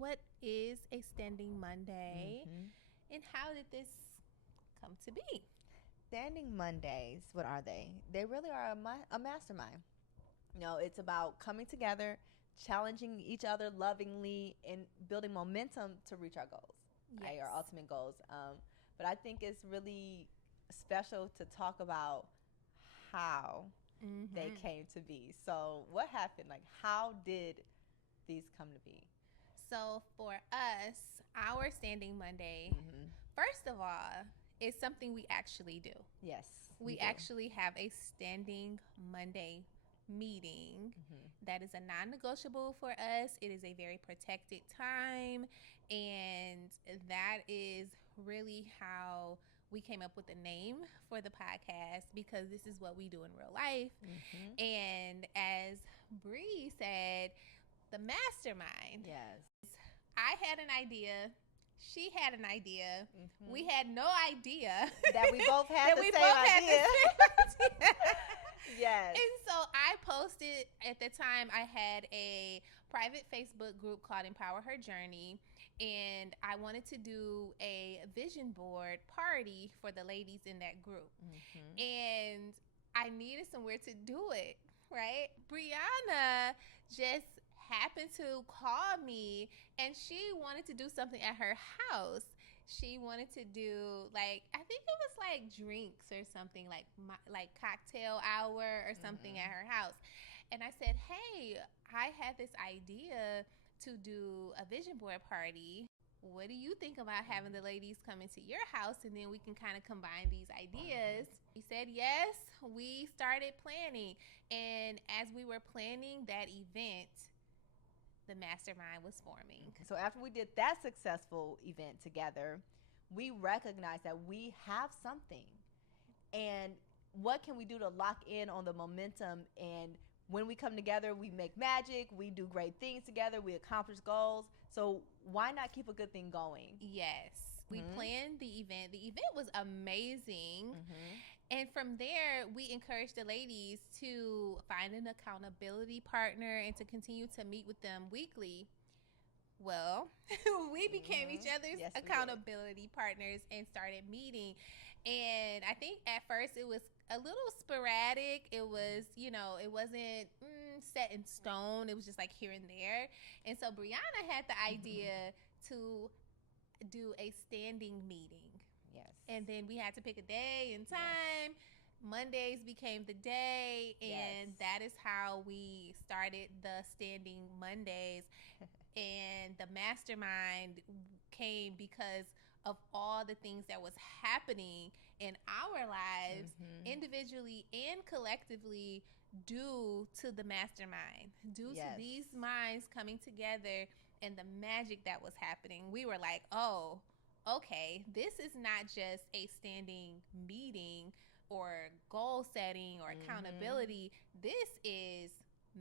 What is a standing Monday Mm-hmm. and how did this come to be? Standing Mondays, what are they? They really are a mastermind. It's about coming together, challenging each other lovingly, and building momentum to reach our goals, Yes. right? Our ultimate goals. But I think it's really special to talk about how they Mm-hmm. came to be. So, what happened? Like, how did these come to be? So for us, our standing Monday, Mm-hmm. first of all, is something we actually do. Yes, we We do. actually have a standing Monday meeting Mm-hmm. that is a non-negotiable for us. It is a very protected time, and that is really how we came up with the name for the podcast, because this is what we do in real life. Mm-hmm. And as Bree said, the mastermind. Yes. I had an idea. She had an idea. We Mm-hmm. had no idea That we both had that the we same both had the idea. same idea. Yes. And so I posted, at the time, I had a private Facebook group called Empower Her Journey. And I wanted to do a vision board party for the ladies in that group. Mm-hmm. And I needed somewhere to do it, right? Brianna just happened to call me, and she wanted to do something at her house. She wanted to do, like, I think it was like drinks or something, like cocktail hour or something Mm-hmm. at her house. And I said, "Hey, I had this idea to do a vision board party. What do you think about having the ladies come into your house, and then we can kind of combine these ideas?" He said yes. We started planning. And as we were planning that event, the mastermind was forming. So after we did that successful event together, we recognized that we have something. And what can we do to lock in on the momentum? And when we come together, we make magic, we do great things together, we accomplish goals. So why not keep a good thing going? Yes. We Mm-hmm. planned the event. The event was amazing. Mm-hmm. And from there, we encouraged the ladies to find an accountability partner and to continue to meet with them weekly. Well, we became each Mm-hmm. other's Yes, we did. accountability partners and started meeting. And I think at first it was a little sporadic. It was, it wasn't set in stone. It was just like here and there. And so Brianna had the idea to do a standing meeting. Yes. And then we had to pick a day and Yes. time. Mondays became the day, and Yes. that is how we started the Standing Mondays. And the mastermind came because of all the things that was happening in our lives, Mm-hmm. individually and collectively, due to the mastermind, due to Yes. these minds coming together and the magic that was happening. We were like, oh, okay, this is not just a standing meeting or goal setting or Mm-hmm. accountability. This is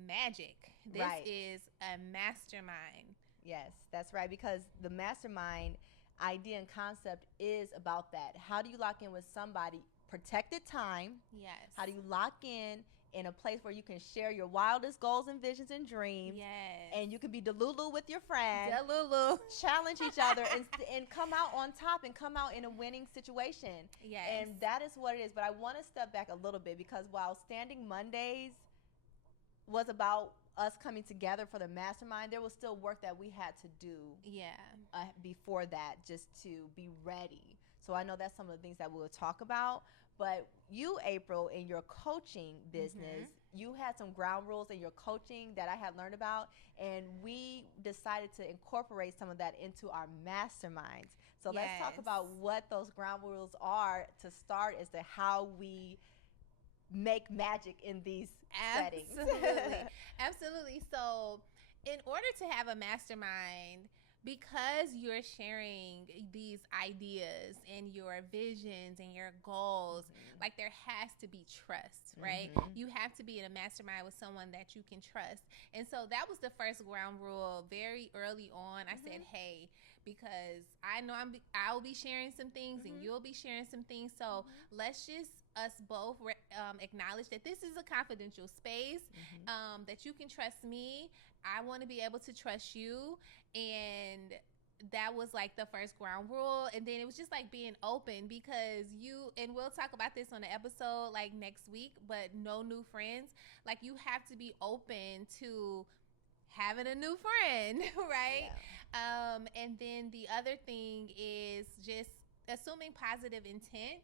magic. This Right. is a mastermind. Yes, that's right. Because the mastermind idea and concept is about that. How do you lock in with somebody? Protected time. Yes. How do you lock in a place where you can share your wildest goals and visions and dreams? Yes. And you can be Delulu with your friend. Delulu. Challenge each other and come out on top and come out in a winning situation. Yes. And that is what it is. But I want to step back a little bit because while Standing Mondays was about us coming together for the mastermind, there was still work that we had to do Yeah. before that just to be ready. So I know that's some of the things that we'll talk about. But you, April, in your coaching business, you had some ground rules in your coaching that I had learned about, and we decided to incorporate some of that into our masterminds. So let's talk Yes. about what those ground rules are to start as to how we make magic in these settings. Absolutely. Absolutely. So, in order to have a mastermind, because you're sharing these ideas and your visions and your goals, like there has to be trust, right? Mhm. You have to be in a mastermind with someone that you can trust. And so that was the first ground rule very early on. I said, hey, because I know I'll be sharing some things and you'll be sharing some things. So let's just us both acknowledge that this is a confidential space, that you can trust me. I want to be able to trust you. And that was like the first ground rule. And then it was just like being open, because and we'll talk about this on the episode like next week, but no new friends. Like, you have to be open to having a new friend, right? Yeah. And then the other thing is just assuming positive intent.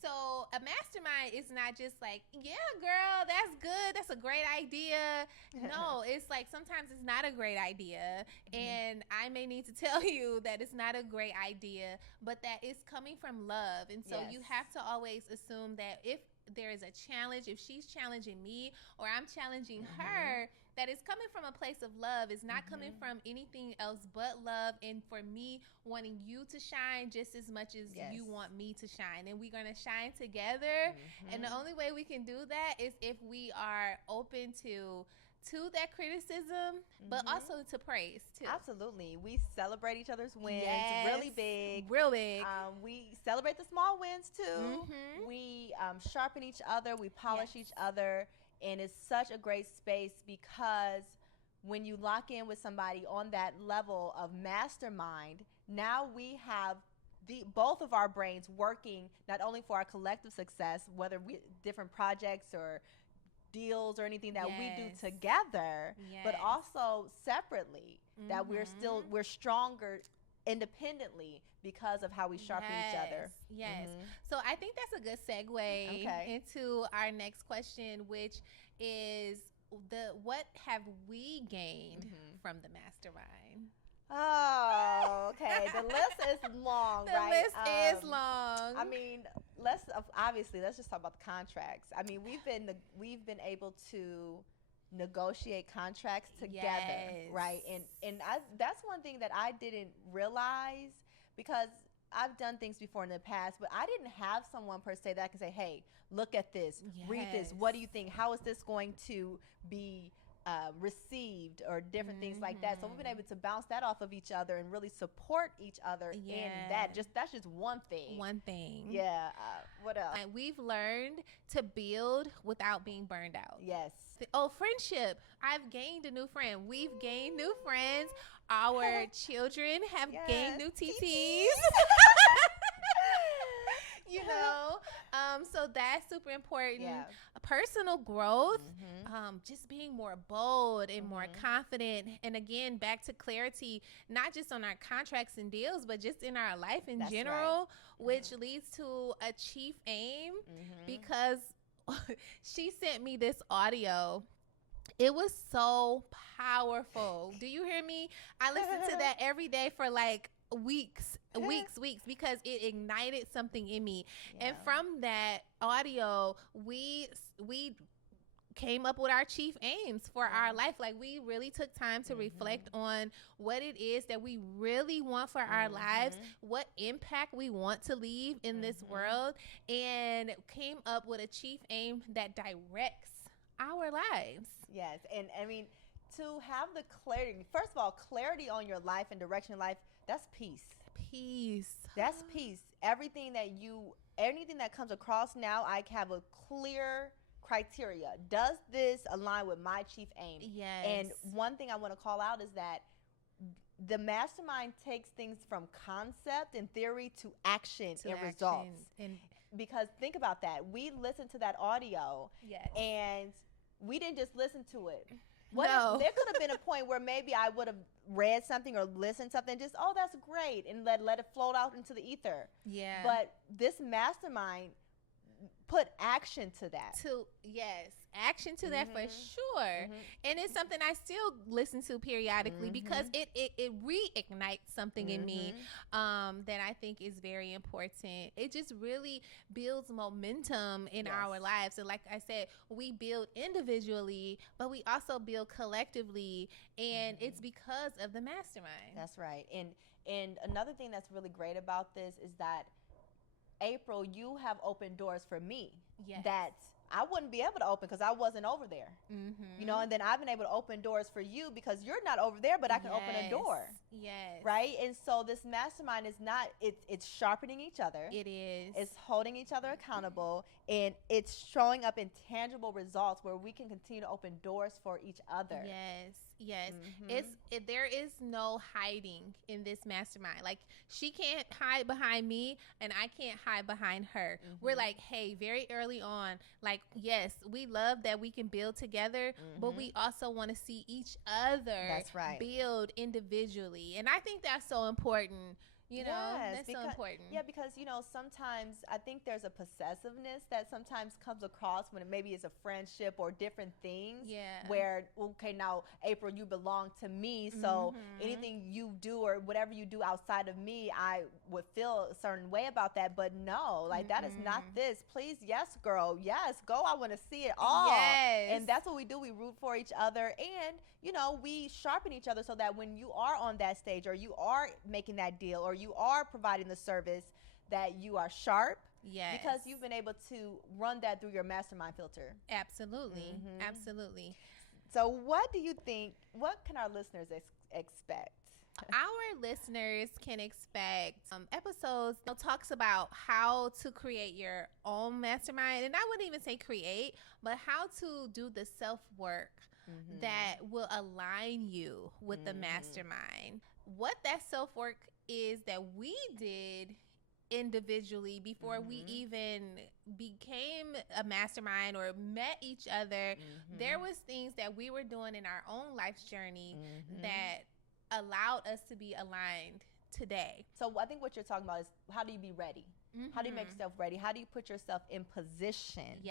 So a mastermind is not just like, yeah, girl, that's good, that's a great idea. No, it's like sometimes it's not a great idea, and I may need to tell you that it's not a great idea, but that it's coming from love. And so you have to always assume that if there is a challenge, if she's challenging me or I'm challenging her, that is coming from a place of love. It's not coming from anything else but love, and for me wanting you to shine just as much as you want me to shine. And we're going to shine together. And the only way we can do that is if we are open to that criticism, but also to praise too. Absolutely. We celebrate each other's wins really big. Real big. We celebrate the small wins too. We sharpen each other. We polish each other. And it's such a great space, because when you lock in with somebody on that level of mastermind, now we have both of our brains working not only for our collective success, whether we different projects or deals or anything that we do together, but also separately, that we're stronger independently because of how we sharpen each other. So I think that's a good segue into our next question, which is what have we gained from the mastermind? Oh, okay. The list is long, right? The list is long. I mean, let's just talk about the contracts. I mean, we've been able to negotiate contracts together, right? And that's one thing that I didn't realize, because I've done things before in the past, but I didn't have someone per se that I can say, hey, look at this, read this, what do you think? How is this going to be received, or different things like that. So we've been able to bounce that off of each other and really support each other in that. That's just one thing. Yeah. What else? We've learned to build without being burned out. Yes. Oh, friendship. I've gained a new friend. We've gained new friends. Our children have gained new TTs. You know, so that's super important. Personal growth, just being more bold and more confident. And again, back to clarity, not just on our contracts and deals, but just in our life in general, which leads to a chief aim, because she sent me this audio. It was so powerful. Do you hear me? I listen to that every day for like weeks, because it ignited something in me. And from that audio, we came up with our chief aims for our life. Like, we really took time to reflect on what it is that we really want for our lives, what impact we want to leave in this world, and came up with a chief aim that directs our lives. Yes. And I mean, to have the clarity, first of all, clarity on your life and direction in life, that's peace. That's peace. Anything that comes across now, I have a clear criteria. Does this align with my chief aim? Yes. And one thing I want to call out is that the mastermind takes things from concept and theory to action and results. Because think about that. We listened to that audio, and we didn't just listen to it. There could have been a point where maybe I would have read something or listened to something, just, oh, that's great, and let it float out into the ether. Yeah. But this mastermind put action to that. Action to that for sure. And it's something I still listen to periodically, because it reignites something in me that I think is very important. It just really builds momentum in our lives. And like I said, we build individually, but we also build collectively, and it's because of the mastermind. That's right. And another thing that's really great about this is that, April, you have opened doors for me that I wouldn't be able to open because I wasn't over there. You know, and then I've been able to open doors for you because you're not over there, but I can open a door. Yes. Right? And so this mastermind is not, it's sharpening each other. It is. It's holding each other accountable, and it's showing up in tangible results where we can continue to open doors for each other. Yes. Yes. There is no hiding in this mastermind. Like, she can't hide behind me and I can't hide behind her. We're like, hey, very early on, like, yes, we love that we can build together, but we also want to see each other build individually. And I think that's so important. That's so important. Yeah, because, sometimes I think there's a possessiveness that sometimes comes across when it maybe it's a friendship or different things. Yeah. Where, okay, now, April, you belong to me, so anything you do or whatever you do outside of me, I would feel a certain way about that. But no, like, that is not this. Please, yes, girl, yes, go. I want to see it all. Yes. And that's what we do. We root for each other, and we sharpen each other so that when you are on that stage or you are making that deal or you are providing the service, that you are sharp. Yes. Because you've been able to run that through your mastermind filter. Absolutely. Absolutely. So what do you think, what can our listeners expect? Our listeners can expect episodes that talks about how to create your own mastermind. And I wouldn't even say create, but how to do the self-work that will align you with the mastermind. What that self-work is that we did individually before we even became a mastermind or met each other. There was things that we were doing in our own life's journey that allowed us to be aligned today. So I think what you're talking about is, how do you be ready? How do you make yourself ready? How do you put yourself in position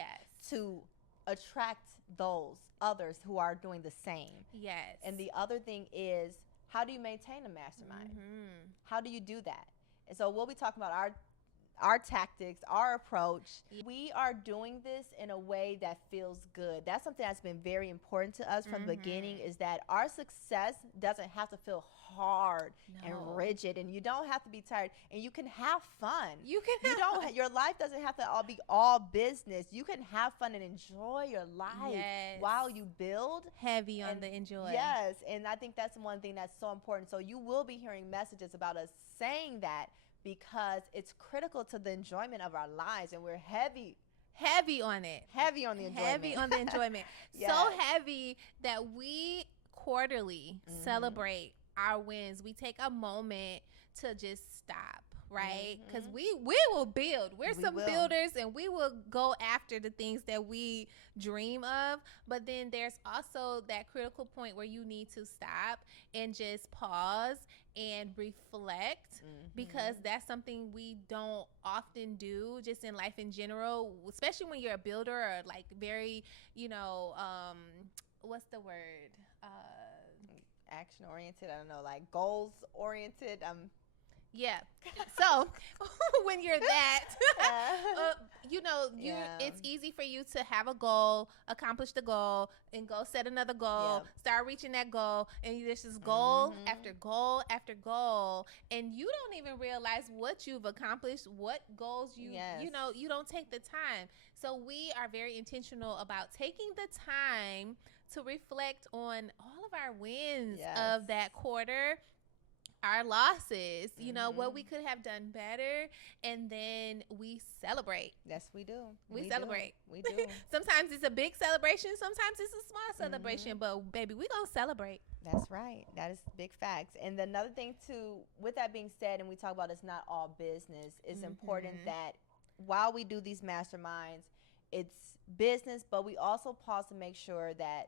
to attract those others who are doing the same? Yes. And the other thing is, how do you maintain a mastermind? How do you do that? And so we'll be talking about our tactics, our approach. We are doing this in a way that feels good. That's something that's been very important to us from the beginning, is that our success doesn't have to feel hard and rigid, and you don't have to be tired, and you can have fun. Your life doesn't have to be all business. You can have fun and enjoy your life while you build. Heavy on the enjoy. Yes, and I think that's one thing that's so important. So you will be hearing messages about us saying that, because it's critical to the enjoyment of our lives, and we're heavy on it. Heavy on the enjoyment. Heavy on the enjoyment. So heavy that we quarterly celebrate our wins. We take a moment to just stop, right? Because we will build. We're some builders, and we will go after the things that we dream of. But then there's also that critical point where you need to stop and just pause and reflect, because that's something we don't often do just in life in general, especially when you're a builder or like very, what's the word? Action oriented. I don't know, like goals oriented. Yeah. So when you're that, it's easy for you to have a goal, accomplish the goal, and go set another goal, start reaching that goal, and there's just goal after goal after goal, and you don't even realize what you've accomplished, what goals you don't take the time. So we are very intentional about taking the time to reflect on all of our wins of that quarter, our losses, what we could have done better, and then we celebrate. Yes, we do. We celebrate. We do. Sometimes it's a big celebration, sometimes it's a small celebration, but baby, we gonna celebrate. That's right. That is big facts. And another thing too, with that being said, and we talk about it's not all business, it's important that while we do these masterminds, it's business, but we also pause to make sure that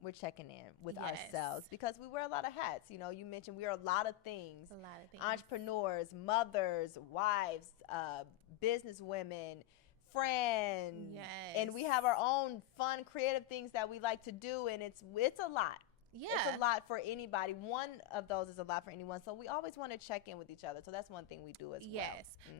we're checking in with ourselves, because we wear a lot of hats. You mentioned we are a lot of things. Entrepreneurs, mothers, wives, business women, friends. And we have our own fun, creative things that we like to do, and it's a lot. It's a lot for anybody. One of those is a lot for anyone. So we always want to check in with each other. So that's one thing we do as well.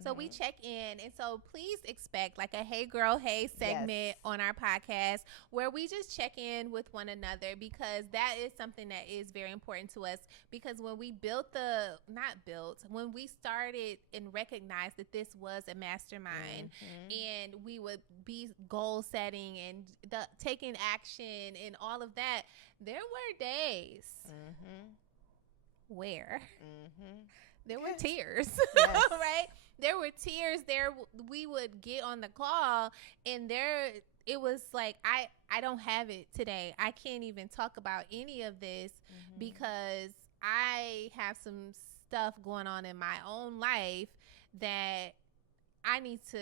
So we check in. And so please expect like a Hey Girl, Hey segment on our podcast where we just check in with one another, because that is something that is very important to us. Because when we when we started and recognized that this was a mastermind and we would be goal setting and taking action and all of that, there were days where? Mm-hmm. There were tears, Yes. right? There were tears. We would get on the call, and it was like, I don't have it today. I can't even talk about any of this because I have some stuff going on in my own life that I need to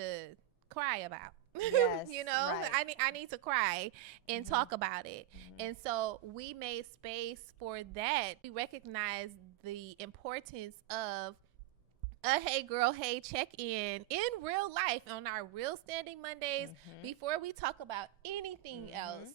cry about. Yes, You know, right. I need to cry and talk about it. And so we made space for that. We recognized the importance of a hey girl, hey check in real life on our real standing Mondays. Before we talk about anything else,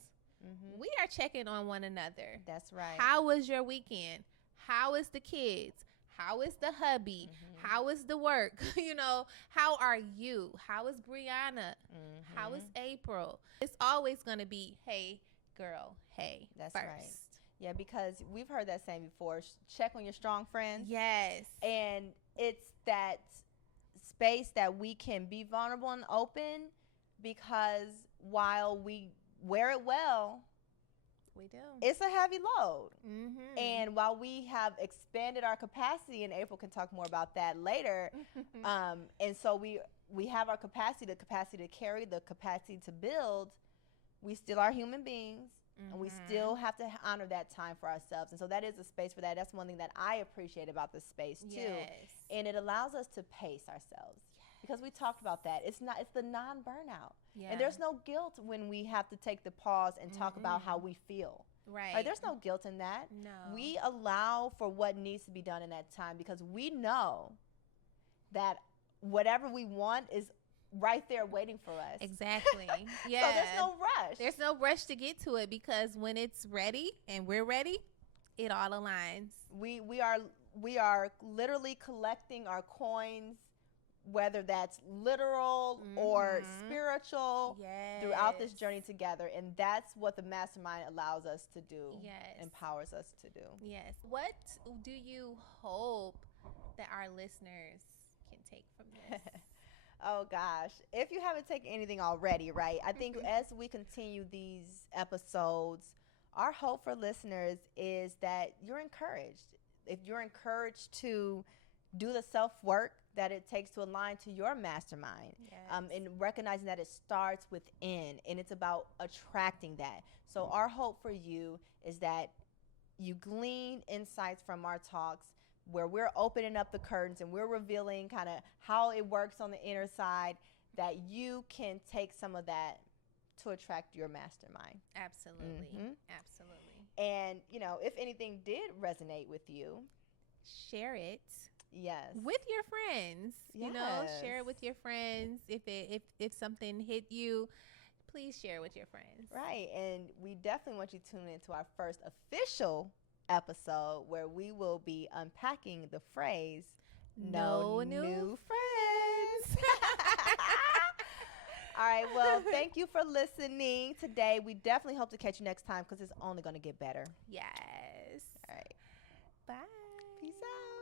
we are checking on one another. That's right. How was your weekend? How is the kids? How is the hubby? How is the work? You know, how are you? How is Brianna? How is April? It's always going to be, hey, girl, hey. That's first. right. Yeah, because we've heard that saying before. Check on your strong friends. Yes. And it's that space that we can be vulnerable and open, because while we wear it well, we do. It's a heavy load. And while we have expanded our capacity, and April can talk more about that later, and so we have our capacity to carry, the capacity to build, we still are human beings. And we still have to honor that time for ourselves. And so that is a space for that. That's one thing that I appreciate about this space too. Yes. And it allows us to pace ourselves. Because we talked about that. It's the non-burnout. Yeah. And there's no guilt when we have to take the pause and talk about how we feel. Right. There's no guilt in that. No. We allow for what needs to be done in that time, because we know that whatever we want is right there waiting for us. Exactly. Yeah. So there's no rush. There's no rush to get to it, because when it's ready and we're ready, it all aligns. We are literally collecting our coins, whether that's literal or spiritual, throughout this journey together. And that's what the mastermind allows us to do. Yes. Empowers us to do. Yes. What do you hope that our listeners can take from this? Oh gosh, if you haven't taken anything already, right? I think as we continue these episodes, our hope for listeners is that you're encouraged. If you're encouraged to do the self-work that it takes to align to your mastermind, and recognizing that it starts within, and it's about attracting that. So our hope for you is that you glean insights from our talks, where we're opening up the curtains and we're revealing kind of how it works on the inner side, that you can take some of that to attract your mastermind. Absolutely. Absolutely. And, if anything did resonate with you, share it. Yes. With your friends. Yes. Share it with your friends. If something hit you, please share with your friends. Right. And we definitely want you to tune into our first official episode, where we will be unpacking the phrase no new friends. All right, well, thank you for listening today. We definitely hope to catch you next time, because it's only going to get better. Yes. All right. Bye. Peace out.